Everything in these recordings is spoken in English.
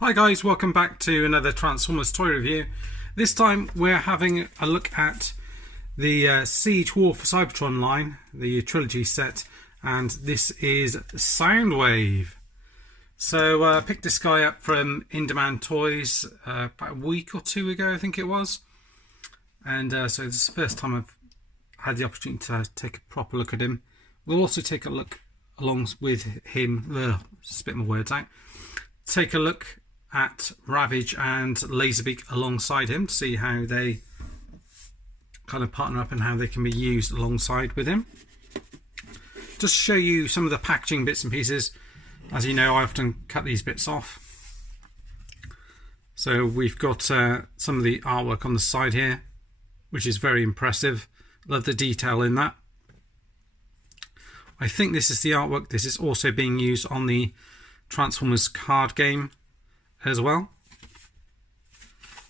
Hi guys, welcome back to another Transformers toy review. This time we're having a look at the Siege War for Cybertron line, the trilogy set, and this is Soundwave. So I picked this guy up from In Demand Toys about a week or two ago, I think it was. And so this is the first time I've had the opportunity to take a proper look at him. We'll also take a look along with him, spit my words out, take a look at Ravage and Laserbeak alongside him to see how they kind of partner up and how they can be used alongside with him. Just to show you some of the packaging bits and pieces. As you know, I often cut these bits off. So we've got some of the artwork on the side here, which is very impressive. Love the detail in that. I think this is the artwork. This is also being used on the Transformers card game as well.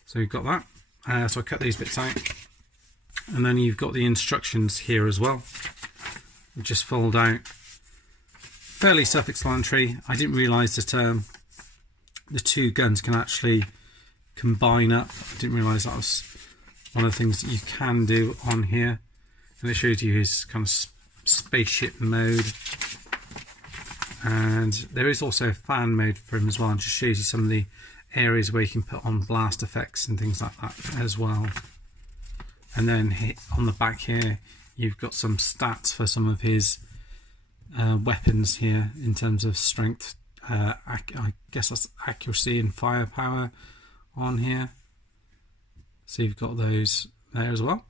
So you've got that. So I cut these bits out. And then you've got the instructions here as well. You just fold out. Fairly self-explanatory. I didn't realise that the two guns can actually combine up. I didn't realise that was one of the things that you can do on here. And it shows you his kind of spaceship mode. And there is also a fan mode for him as well, and just shows you some of the areas where you can put on blast effects and things like that as well. And then on the back here you've got some stats for some of his weapons here in terms of strength, I guess that's accuracy and firepower on here. So you've got those there as well.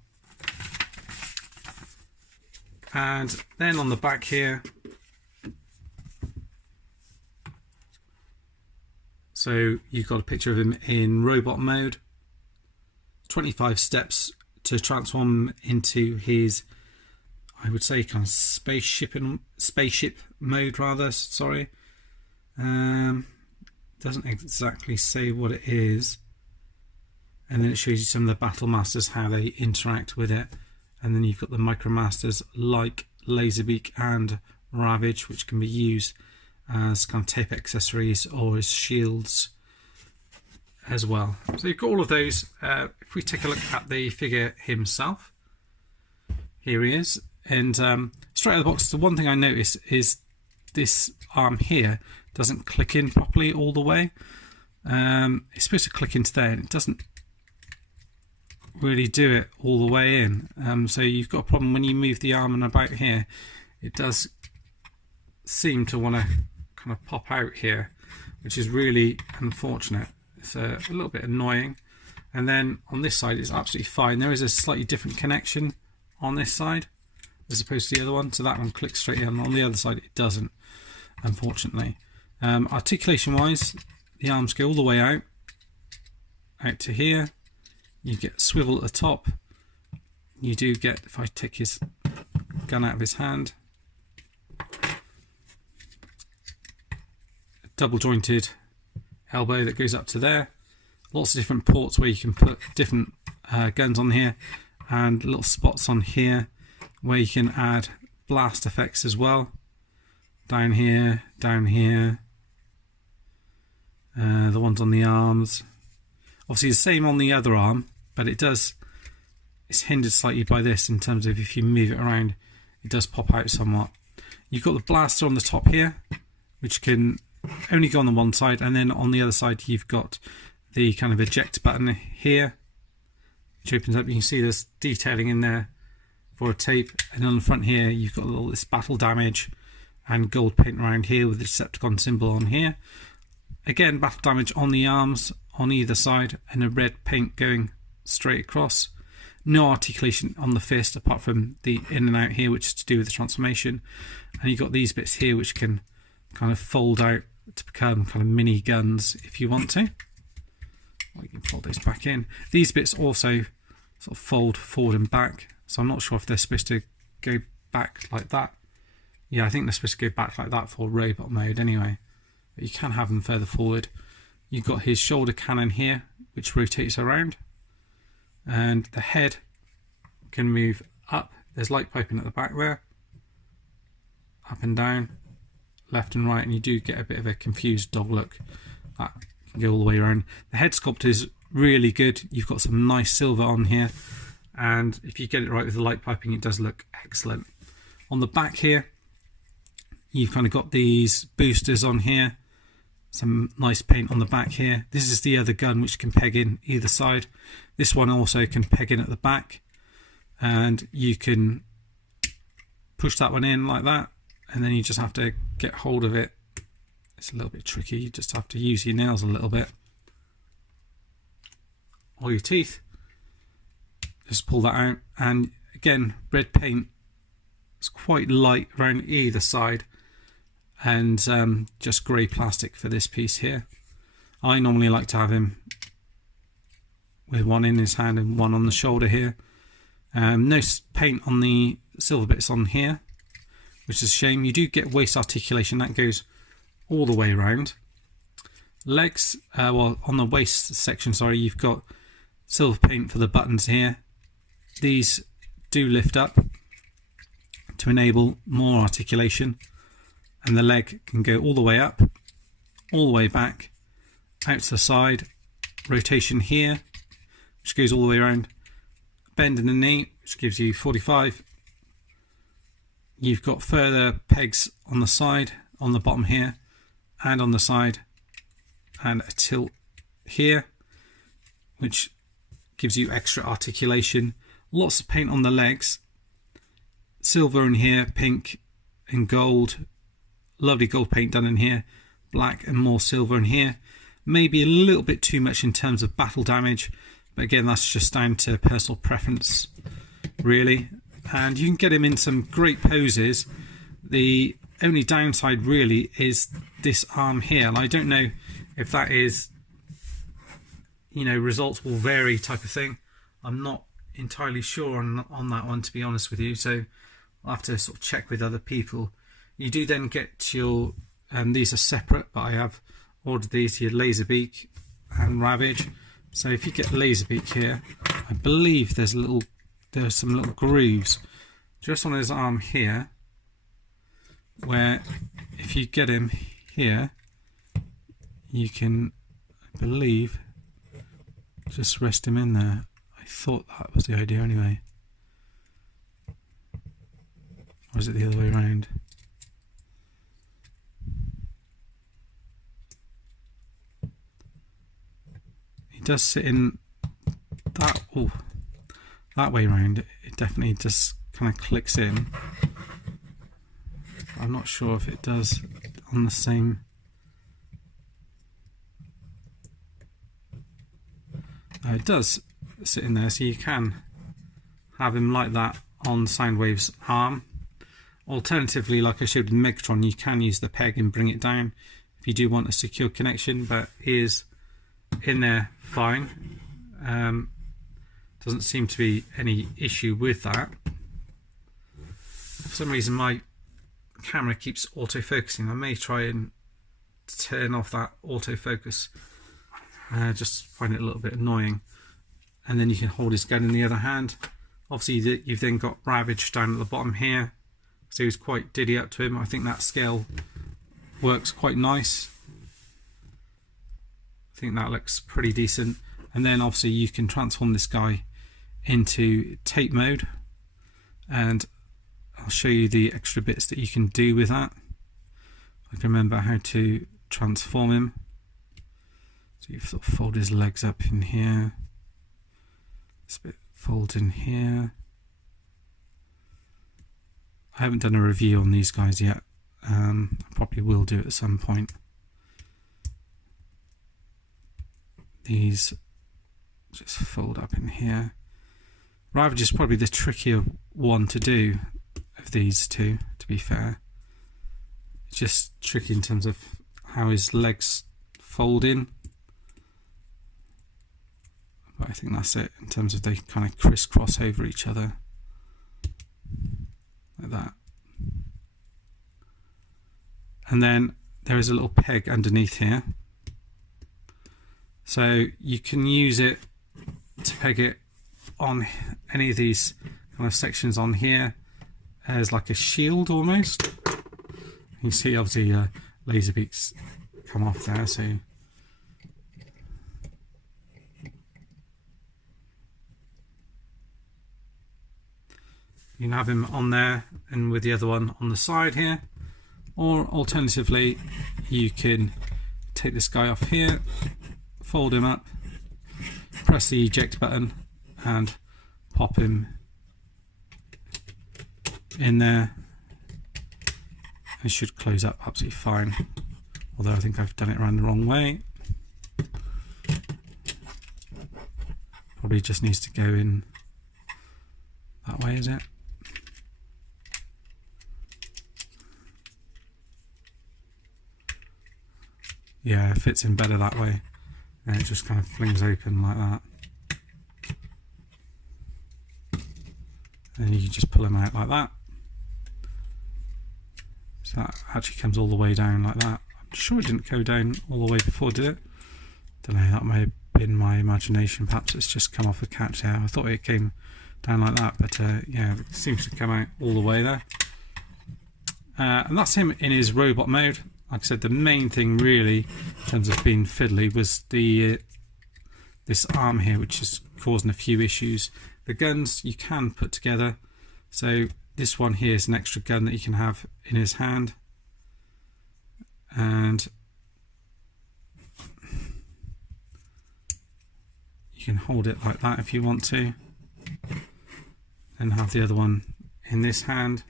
And then on the back here, so you've got a picture of him in robot mode. 25 steps to transform into his, I would say, kind of spaceship mode rather. Sorry, doesn't exactly say what it is. And then it shows you some of the Battle Masters, how they interact with it. And then you've got the Micromasters like Laserbeak and Ravage, which can be used as kind of tape accessories or as shields as well. So you've got all of those. If we take a look at the figure himself, here he is. And straight out of the box, the one thing I notice is this arm here doesn't click in properly all the way. It's supposed to click into there, and it doesn't really do it all the way in. So you've got a problem when you move the arm and about here. It does seem to want to kind of pop out here, which is really unfortunate. It's a little bit annoying. And then on this side it's absolutely fine. There is a slightly different connection on this side as opposed to the other one, so that one clicks straight in. On the other side it doesn't, unfortunately. Articulation wise, the arms go all the way out to here. You get swivel at the top. You do get, if I take his gun out of his hand, a double jointed elbow that goes up to there. Lots of different ports where you can put different guns on here, and little spots on here where you can add blast effects as well. Down here, the ones on the arms. Obviously the same on the other arm, but it's hindered slightly by this in terms of if you move it around, it does pop out somewhat. You've got the blaster on the top here, which can only go on the one side, and then on the other side you've got the kind of eject button here, which opens up. You can see there's detailing in there for a tape, and on the front here you've got all this battle damage and gold paint around here with the Decepticon symbol on here. Again, battle damage on the arms on either side, and a red paint going straight across. No articulation on the fist apart from the in and out here, which is to do with the transformation. And you've got these bits here which can kind of fold out to become kind of mini guns if you want to. Well, you can fold those back in. These bits also sort of fold forward and back, so I'm not sure if they're supposed to go back like that. Yeah, I think they're supposed to go back like that for robot mode anyway, but you can have them further forward. You've got his shoulder cannon here, which rotates around, and the head can move up. There's light piping at the back there, up and down, left and right, and you do get a bit of a confused dog look. That can go all the way around. The head sculpt is really good. You've got some nice silver on here, and if you get it right with the light piping, it does look excellent. On the back here, you've kind of got these boosters on here, some nice paint on the back here. This is the other gun which can peg in either side. This one also can peg in at the back, and you can push that one in like that, and then you just have to get hold of it. It's a little bit tricky, you just have to use your nails a little bit, or your teeth. Just pull that out, and again, red paint. It's quite light around either side, and just grey plastic for this piece here. I normally like to have him with one in his hand and one on the shoulder here. No paint on the silver bits on here, which is a shame. You do get waist articulation, that goes all the way around. Legs, well, on the waist section, sorry, you've got silver paint for the buttons here. These do lift up to enable more articulation, and the leg can go all the way up, all the way back, out to the side, rotation here, which goes all the way around, bend in the knee, which gives you 45. You've got further pegs on the side, on the bottom here, and on the side, and a tilt here, which gives you extra articulation. Lots of paint on the legs, silver in here, pink and gold, lovely gold paint done in here, black and more silver in here. Maybe a little bit too much in terms of battle damage, but again, that's just down to personal preference really. And you can get him in some great poses. The only downside really is this arm here, and I don't know if that is, you know, results will vary type of thing. I'm not entirely sure on that one, to be honest with you, so I'll have to sort of check with other people. You do then get your, these are separate, but I have ordered these, your Laserbeak and Ravage. So if you get Laserbeak here, I believe there's some little grooves just on his arm here, where if you get him here, you can, I believe, just rest him in there. I thought that was the idea anyway. Or is it the other way around? He does sit in that, oh, that way around. It definitely just kind of clicks in. I'm not sure if it does on the same. It does sit in there, so you can have him like that on Soundwave's arm. Alternatively, like I showed in Megatron, you can use the peg and bring it down if you do want a secure connection, but he is in there fine. Doesn't seem to be any issue with that. For some reason my camera keeps autofocusing. I may try and turn off that autofocus. Just find it a little bit annoying. And then you can hold his gun in the other hand. Obviously you've then got Ravage down at the bottom here, so he's quite diddy up to him. I think that scale works quite nice. I think that looks pretty decent. And then obviously you can transform this guy into tape mode, and I'll show you the extra bits that you can do with that. I can remember how to transform him. So you sort of fold his legs up in here. This bit folds in here. I haven't done a review on these guys yet. I probably will do it at some point. These just fold up in here. Ravage is probably the trickier one to do of these two, to be fair. It's just tricky in terms of how his legs fold in. But I think that's it, in terms of they kind of crisscross over each other. Like that. And then there is a little peg underneath here. So you can use it to peg it on any of these kind of sections on here as like a shield almost. You see obviously laser beaks come off there, so You can have him on there and with the other one on the side here, or alternatively you can take this guy off here, fold him up, press the eject button and pop him in there. It should close up absolutely fine, although I think I've done it around the wrong way. Probably just needs to go in that way, is it? Yeah, it fits in better that way, and it just kind of flings open like that. And you can just pull them out like that. So that actually comes all the way down like that. I'm sure it didn't go down all the way before, did it? Don't know, that may have been my imagination. Perhaps it's just come off the catch there. I thought it came down like that, but yeah, it seems to come out all the way there. And that's him in his robot mode. Like I said, the main thing really, in terms of being fiddly, was the this arm here, which is causing a few issues. The guns you can put together. So this one here is an extra gun that you can have in his hand, and you can hold it like that if you want to, and have the other one in this hand.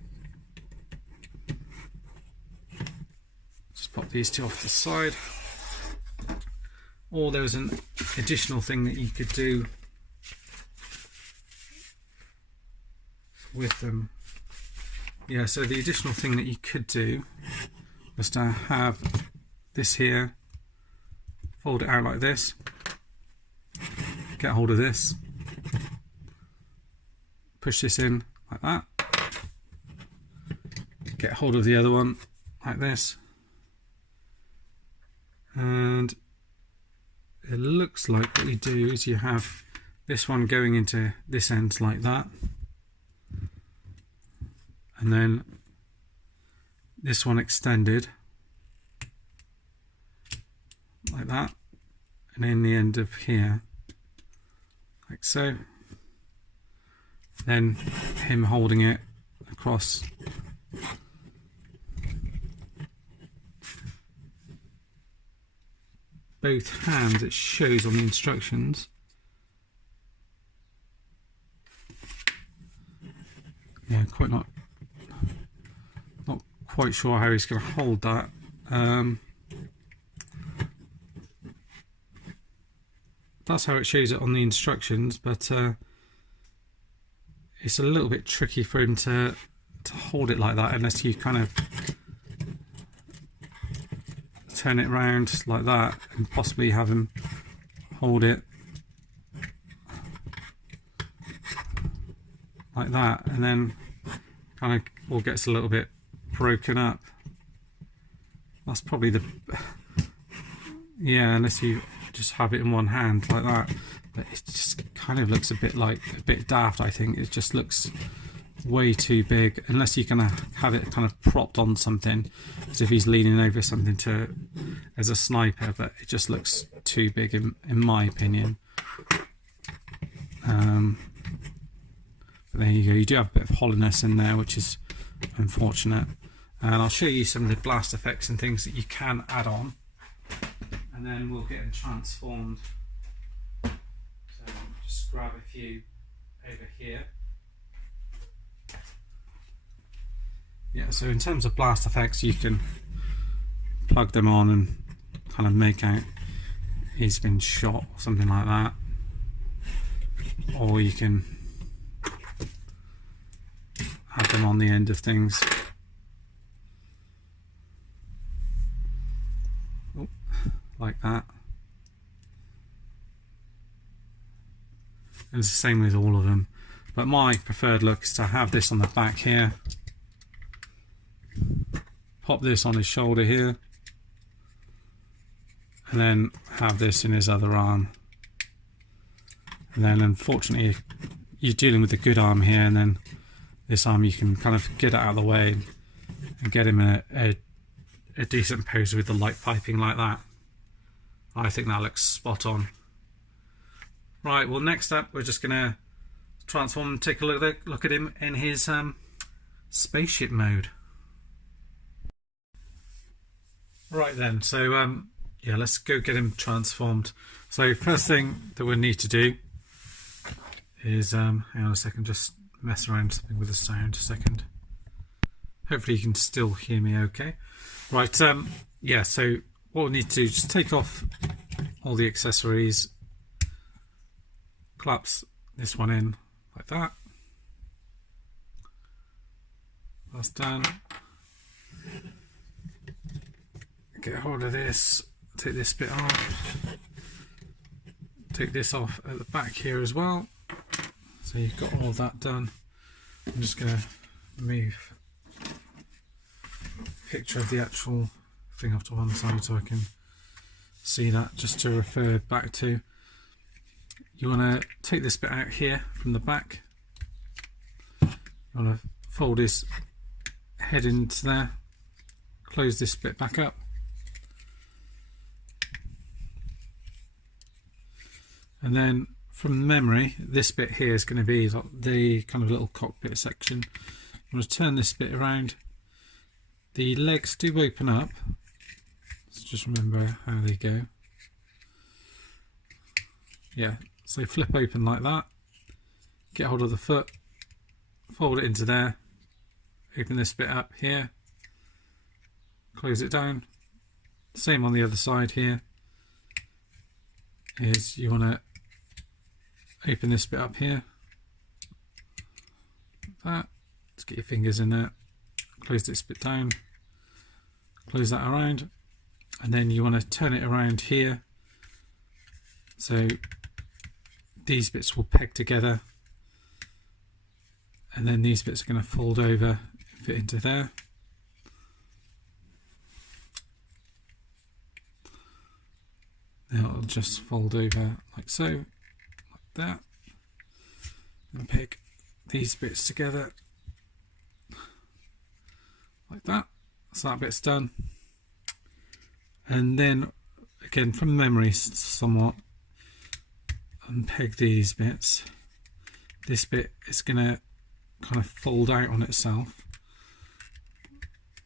Just pop these two off the side. Or there was an additional thing that you could do with them. Yeah, so the additional thing that you could do was to have this here, fold it out like this, get hold of this, push this in like that, get hold of the other one like this, and it looks like what you do is you have this one going into this end like that, and then this one extended like that, and in the end of here like so, then him holding it across both hands. It shows on the instructions. Yeah, not quite sure how he's going to hold that. That's how it shows it on the instructions, but it's a little bit tricky for him to hold it like that unless you kind of turn it around like that and possibly have him hold it like that, and then kind of all gets a little bit broken up. That's probably the, yeah, unless you just have it in one hand like that, but it just kind of looks a bit daft. I think it just looks way too big, unless you're gonna have it kind of propped on something as if he's leaning over something as a sniper, but it just looks too big in my opinion. But there you go, you do have a bit of hollowness in there, which is unfortunate, and I'll show you some of the blast effects and things that you can add on, and then we'll get them transformed. So just grab a few over here. Yeah, so in terms of blast effects, you can plug them on and kind of make out he's been shot or something like that, or you can have them on the end of things. Like that. And it's the same with all of them, but my preferred look is to have this on the back here, pop this on his shoulder here, and then have this in his other arm, and then unfortunately you're dealing with a good arm here, and then this arm you can kind of get it out of the way and get him in a decent pose with the light piping like that. I think that looks spot on. Right, well next up we're just going to transform and take a look at him in his spaceship mode. Right then, so yeah, let's go get him transformed. So first thing that we need to do is, hang on a second, just mess around something with the sound a second. Hopefully you can still hear me okay. Right, yeah, so what we need to do is just take off all the accessories, collapse this one in like that. That's done. Get hold of this, take this bit off, take this off at the back here as well. So you've got all that done. I'm just going to move a picture of the actual thing off to one side so I can see that, just to refer back to. You want to take this bit out here from the back. You want to fold his head into there, close this bit back up. And then from memory, this bit here is going to be the kind of little cockpit section. I'm going to turn this bit around. The legs do open up. Let's just remember how they go. Yeah, so flip open like that. Get hold of the foot, fold it into there. Open this bit up here. Close it down. Same on the other side here. Is you want to open this bit up here, like that. Let's get your fingers in there, close this bit down, close that around, and then you want to turn it around here so these bits will peg together, and then these bits are going to fold over, fit into there. Then it'll just fold over like so, like that, and peg these bits together like that. So that bit's done. And then again from memory somewhat, unpeg these bits. This bit is going to kind of fold out on itself.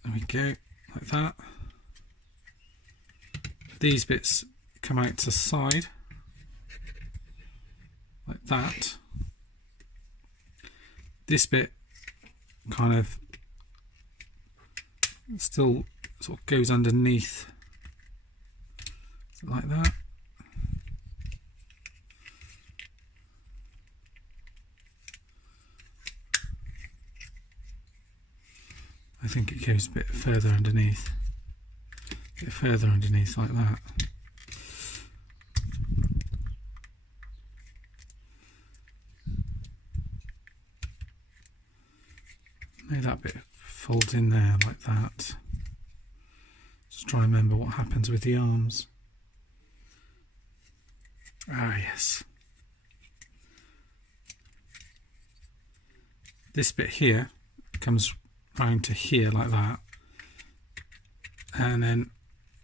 There we go, like that. These bits come out to the side like that. This bit kind of still sort of goes underneath like that. I think it goes a bit further underneath, like that. Maybe that bit folds in there like that. Just try and remember what happens with the arms. Ah, yes. This bit here comes round to here like that, and then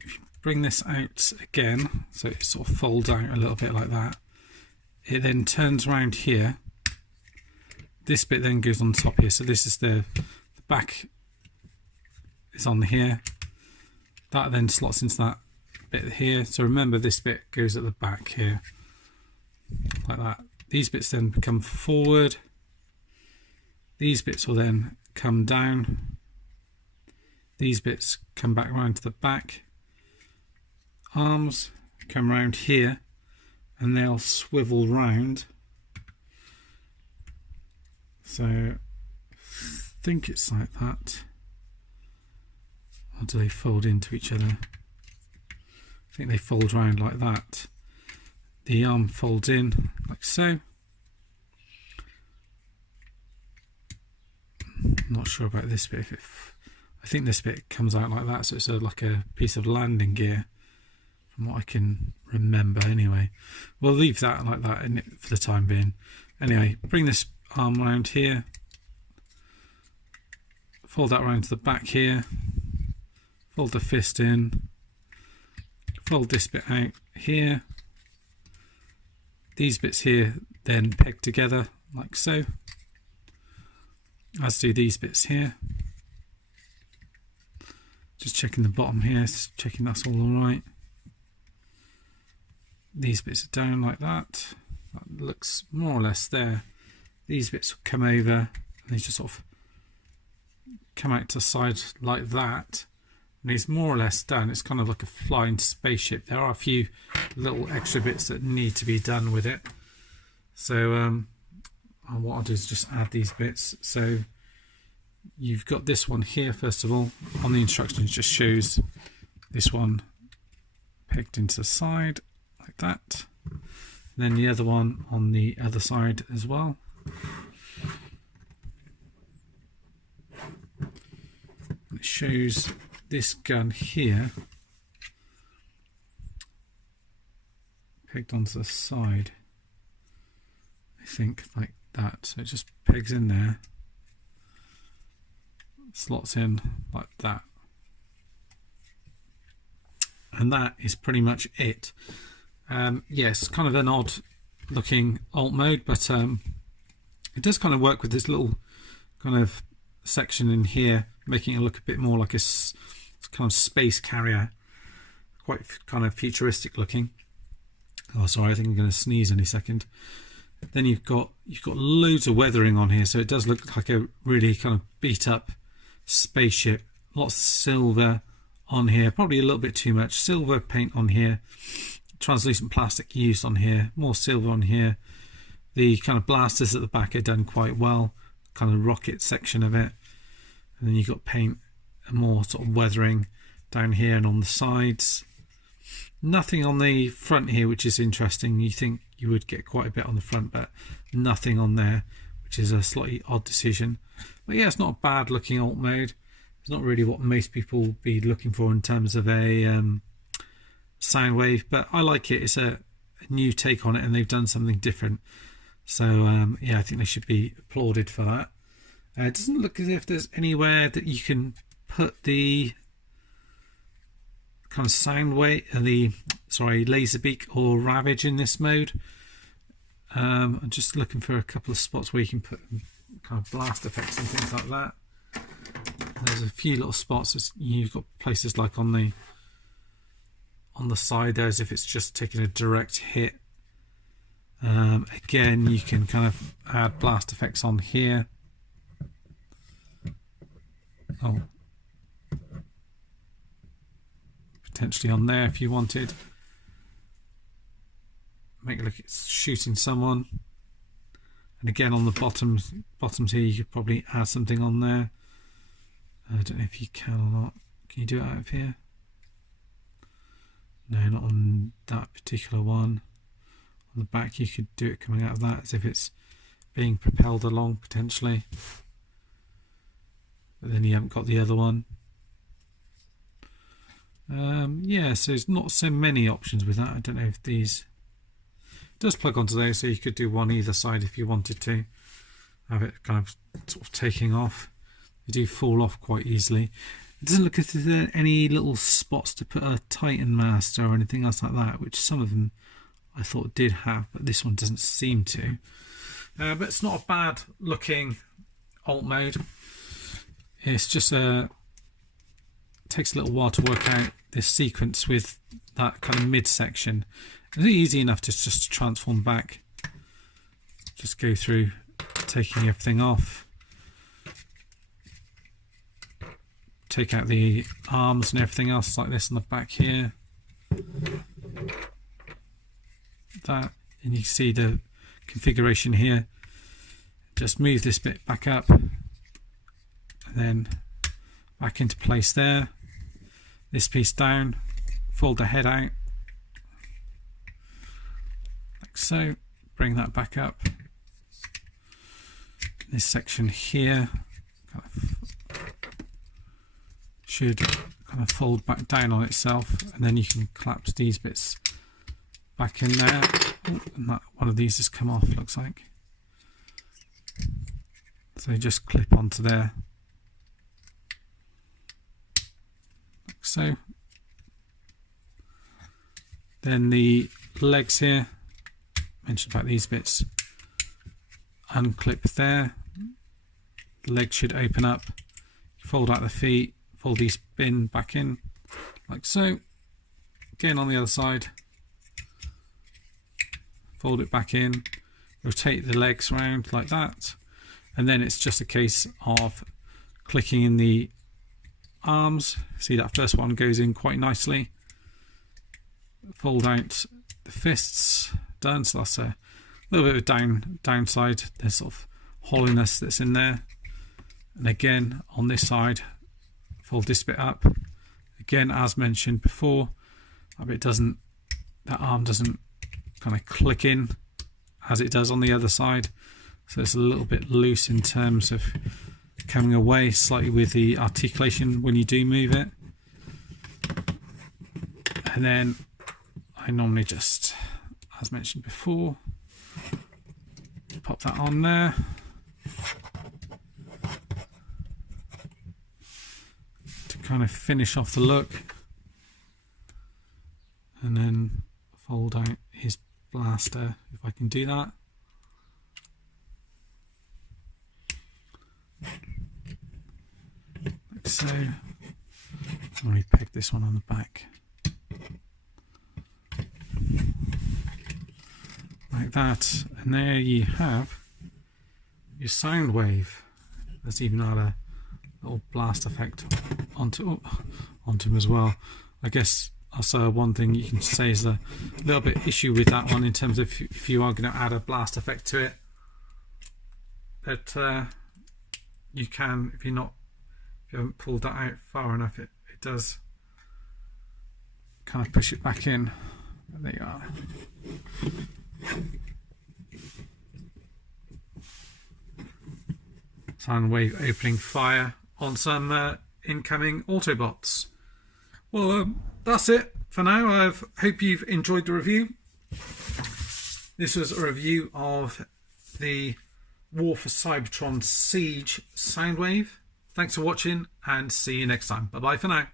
if you bring this out again, so it sort of folds out a little bit like that, it then turns around here. This bit then goes on top here, so this is the back is on here. That then slots into that bit here. So remember, this bit goes at the back here, like that. These bits then become forward. These bits will then come down. These bits come back around to the back. Arms come round here, and they'll swivel round. So I think it's like that. Or do they fold into each other? I think they fold round like that. The arm folds in like so. I'm not sure about this bit. I think this bit comes out like that, so it's like a piece of landing gear, from what I can remember anyway. We'll leave that like that in it for the time being. Anyway, bring this arm around here, fold that around to the back here, fold the fist in, fold this bit out here. These bits here then peg together like so, as do these bits here. Just checking the bottom here, checking that's all alright. These bits are down like that. That looks more or less there. These bits will come over and they just sort of come out to the side like that. And it's more or less done. It's kind of like a flying spaceship. There are a few little extra bits that need to be done with it. So what I'll do is just add these bits. So you've got this one here first of all. On the instructions it just shows this one pegged into the side like that. And then the other one on the other side as well. It shows this gun here pegged onto the side, I think, like that. So it just pegs in there, slots in like that, and that is pretty much it. Yes, kind of an odd looking alt mode, but it does kind of work with this little kind of section in here, making it look a bit more like a kind of space carrier, quite kind of futuristic looking. Oh, sorry, I think I'm going to sneeze any second. Then you've got loads of weathering on here, so it does look like a really kind of beat up spaceship. Lots of silver on here, probably a little bit too much silver paint on here. Translucent plastic used on here, more silver on here. The kind of blasters at the back are done quite well, kind of rocket section of it. And then you've got paint and more sort of weathering down here and on the sides. Nothing on the front here, which is interesting. You think you would get quite a bit on the front, but nothing on there, which is a slightly odd decision. But yeah, it's not a bad looking alt mode. It's not really what most people would be looking for in terms of a Soundwave, but I like it. It's a new take on it, and they've done something different. So yeah, I think they should be applauded for that. It doesn't look as if there's anywhere that you can put the kind of Soundwave, Laserbeak or Ravage in this mode. I'm just looking for a couple of spots where you can put kind of blast effects and things like that. There's a few little spots. You've got places like on the side there, as if it's just taking a direct hit. Again, you can kind of add blast effects on here. Oh, potentially on there if you wanted. Make it look like it's shooting someone. And again, on the bottoms here, you could probably add something on there. I don't know if you can or not. Can you do it out of here? No, not on that particular one. On the back, you could do it coming out of that as if it's being propelled along potentially. But then you haven't got the other one. Yeah, so there's not so many options with that. I don't know if these... It does plug onto those, so you could do one either side if you wanted to. Have it kind of sort of taking off. They do fall off quite easily. It doesn't look as if there are any little spots to put a Titan Master or anything else like that, which some of them I thought did have, but this one doesn't seem to. But it's not a bad looking alt mode. It's just it takes a little while to work out this sequence with that kind of midsection. It's easy enough to just transform back. Just go through taking everything off. Take out the arms and everything else like this on the back here. That, and you can see the configuration here. Just move this bit back up and then back into place there. This piece down, fold the head out like so, bring that back up. This section here kind of should kind of fold back down on itself, and then you can collapse these bits back in there. Ooh, and that one of these has come off, looks like. So just clip onto there, like so. Then the legs here, mentioned about these bits, unclip there. The leg should open up. Fold out the feet, fold these bin back in like so. Again on the other side, fold it back in, rotate the legs around like that, and then it's just a case of clicking in the arms. See, that first one goes in quite nicely. Fold out the fists, done. So that's a little bit of downside. There's sort of hollowness that's in there. And again on this side, fold this bit up. Again, as mentioned before, that arm doesn't kind of click in as it does on the other side. So it's a little bit loose in terms of coming away slightly with the articulation when you do move it. And then I normally just, as mentioned before, pop that on there. To kind of finish off the look. And then fold out his blaster, if I can do that. Like so. Let me peg this one on the back. Like that. And there you have your Soundwave. There's even had a little blast effect onto him as well. I guess also one thing you can say is a little bit issue with that one in terms of if you are going to add a blast effect to it, but you can, if you haven't pulled that out far enough, it does kind of push it back in. But there you are. Soundwave opening fire on some incoming Autobots. Well, that's it for now. I hope you've enjoyed the review. This was a review of the War for Cybertron Siege Soundwave. Thanks for watching and see you next time. Bye bye for now.